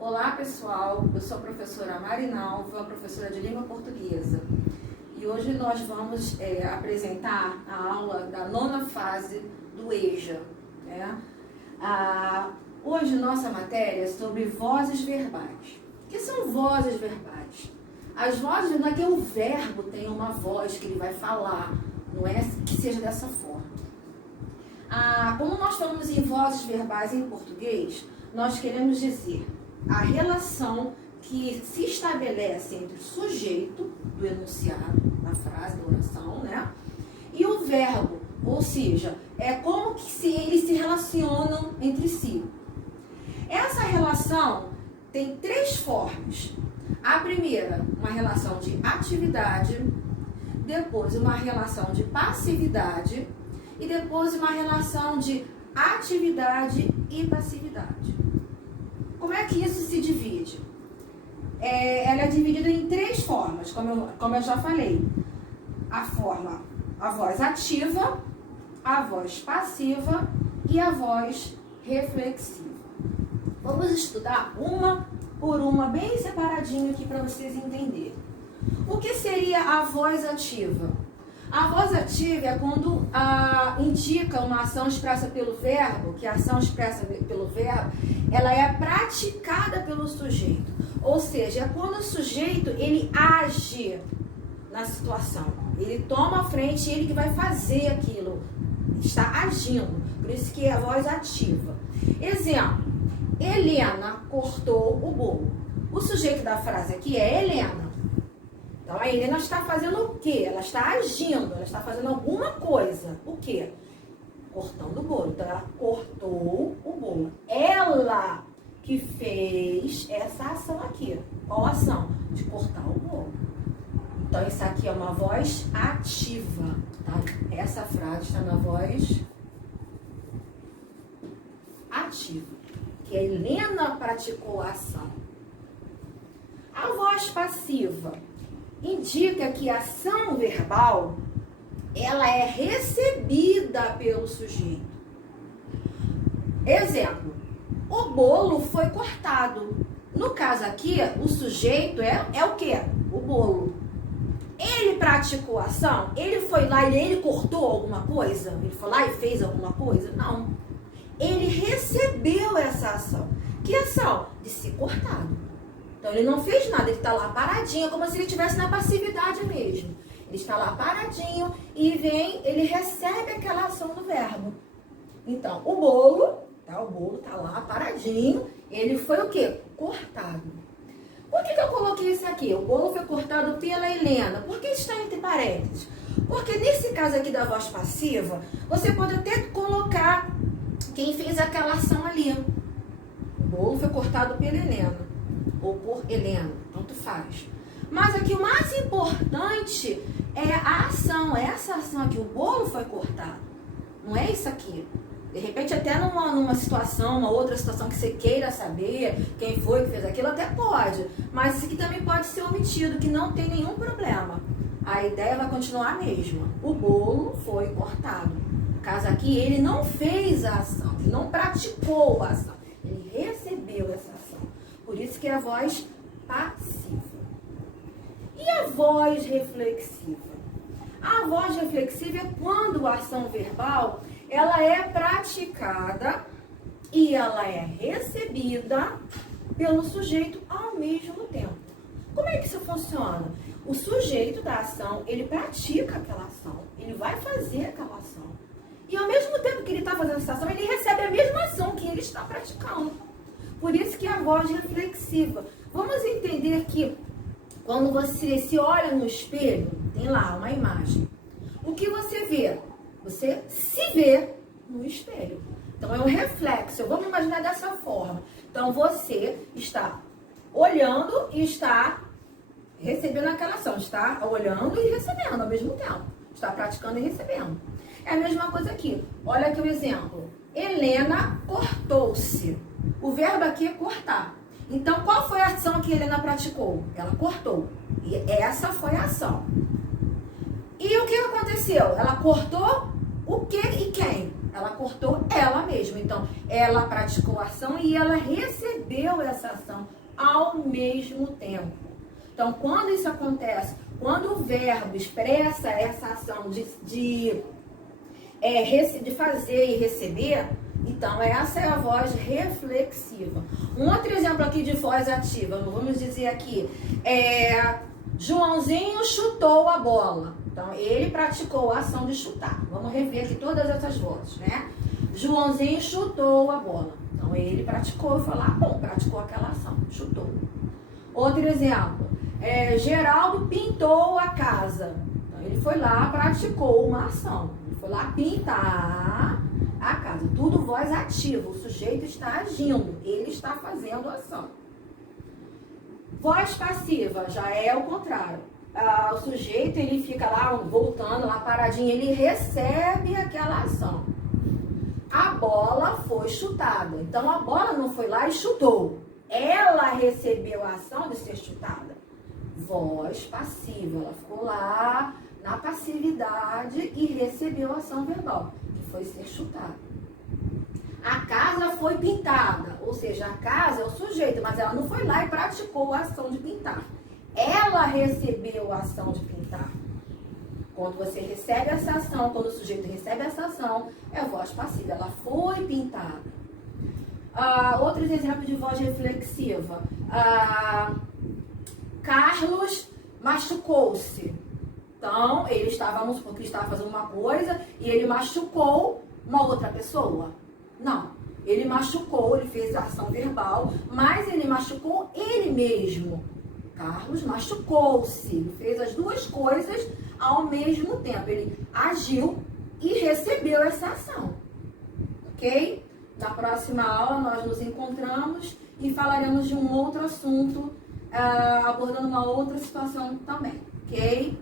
Olá pessoal, eu sou a professora Marinalva, professora de língua portuguesa. E hoje nós vamos apresentar a aula da 9ª fase do EJA. Hoje nossa matéria é sobre vozes verbais. O que são vozes verbais? As vozes não é que o verbo tem uma voz que ele vai falar, não é que seja dessa forma. Como nós falamos em vozes verbais em português, nós queremos dizer a relação que se estabelece entre o sujeito do enunciado, da frase, da oração, e o verbo, ou seja, é como que eles se relacionam entre si. Essa relação tem 3 formas. A primeira, uma relação de atividade, depois uma relação de passividade e depois uma relação de atividade e passividade. Como é que isso se divide? Ela é dividida em 3 formas, como eu já falei. A voz ativa, a voz passiva e a voz reflexiva. Vamos estudar uma por uma, bem separadinho aqui para vocês entenderem. O que seria a voz ativa? A voz ativa é quando indica uma ação expressa pelo verbo, que a ação expressa pelo verbo, ela é praticada pelo sujeito. Ou seja, é quando o sujeito, ele age na situação. Ele toma a frente, ele que vai fazer aquilo. Está agindo. Por isso que é a voz ativa. Exemplo, Helena cortou o bolo. O sujeito da frase aqui é Helena. Então, a Helena está fazendo o quê? Ela está agindo, ela está fazendo alguma coisa. O quê? Cortando o bolo. Então, ela cortou o bolo. Ela que fez essa ação aqui. Qual ação? De cortar o bolo. Então, isso aqui é uma voz ativa. Tá? Essa frase está na voz ativa. Que a Helena praticou a ação. A voz passiva indica que a ação verbal, ela é recebida pelo sujeito. Exemplo, o bolo foi cortado. No caso aqui, o sujeito é o quê? O bolo. Ele praticou a ação? Ele foi lá e ele cortou alguma coisa? Ele foi lá e fez alguma coisa? Não. Ele recebeu essa ação. Que ação? De ser cortado. Então, ele não fez nada, ele está lá paradinho, como se ele estivesse na passividade mesmo. Ele está lá paradinho e ele recebe aquela ação do verbo. Então, o bolo está lá paradinho, ele foi o quê? Cortado. Por que eu coloquei isso aqui? O bolo foi cortado pela Helena. Por que está entre parênteses? Porque nesse caso aqui da voz passiva, você pode até colocar quem fez aquela ação ali. O bolo foi cortado pela Helena. Ou por Helena, tanto faz. Mas aqui o mais importante é a ação, essa ação aqui, o bolo foi cortado. Não é isso aqui. De repente, até numa situação, uma outra situação que você queira saber quem foi que fez aquilo, até pode. Mas isso aqui também pode ser omitido, que não tem nenhum problema. A ideia vai continuar a mesma. O bolo foi cortado. No caso aqui, ele não fez a ação, ele não praticou a ação. Ele recebeu essa ação. Por isso que é a voz passiva. E a voz reflexiva? A voz reflexiva é quando a ação verbal ela é praticada e ela é recebida pelo sujeito ao mesmo tempo. Como é que isso funciona? O sujeito da ação, ele pratica aquela ação, ele vai fazer aquela ação. E ao mesmo tempo que ele está fazendo essa ação, ele recebe a mesma ação que ele está praticando. Por isso que é a voz reflexiva. Vamos entender que quando você se olha no espelho, tem lá uma imagem. O que você vê? Você se vê no espelho. Então é um reflexo. Vamos imaginar dessa forma. Então você está olhando e está recebendo aquela ação. Está olhando e recebendo ao mesmo tempo. Está praticando e recebendo. É a mesma coisa aqui. Olha aqui o exemplo. Helena cortou-se. O verbo aqui é cortar. Então, qual foi a ação que Helena praticou? Ela cortou. E essa foi a ação. E o que aconteceu? Ela cortou o que e quem? Ela cortou ela mesma. Então, ela praticou a ação e ela recebeu essa ação ao mesmo tempo. Então, quando isso acontece, quando o verbo expressa essa ação de fazer e receber, então essa é a voz reflexiva. Um outro exemplo aqui de voz ativa, vamos dizer aqui, Joãozinho chutou a bola. Então, ele praticou a ação de chutar. Vamos rever aqui todas essas vozes, né? Joãozinho chutou a bola. Então, ele praticou e foi lá, praticou aquela ação, chutou. Outro exemplo, Geraldo pintou a casa. Então, ele foi lá, praticou uma ação. Ele foi lá pintar a casa. Tudo voz ativa. O sujeito está agindo, ele está fazendo a ação. Voz passiva já é o contrário. O sujeito, ele fica lá, voltando lá paradinho, ele recebe aquela ação. A bola foi chutada. Então, a bola não foi lá e chutou. Ela recebeu a ação de ser chutada. Voz passiva. Ela ficou lá na passividade e recebeu a ação verbal, que foi ser chutada. A casa foi pintada. Ou seja, a casa é o sujeito, mas ela não foi lá e praticou a ação de pintar. Ela recebeu a ação de pintar. Quando você recebe essa ação, quando o sujeito recebe essa ação, é voz passiva. Ela foi pintada. Outros exemplos de voz reflexiva. Carlos machucou-se. Então, ele estava fazendo uma coisa e ele machucou uma outra pessoa. Não. Ele machucou, ele fez a ação verbal, mas ele machucou ele mesmo. Carlos machucou-se. Ele fez as duas coisas ao mesmo tempo. Ele agiu e recebeu essa ação. Ok? Na próxima aula nós nos encontramos e falaremos de um outro assunto, abordando uma outra situação também. Ok?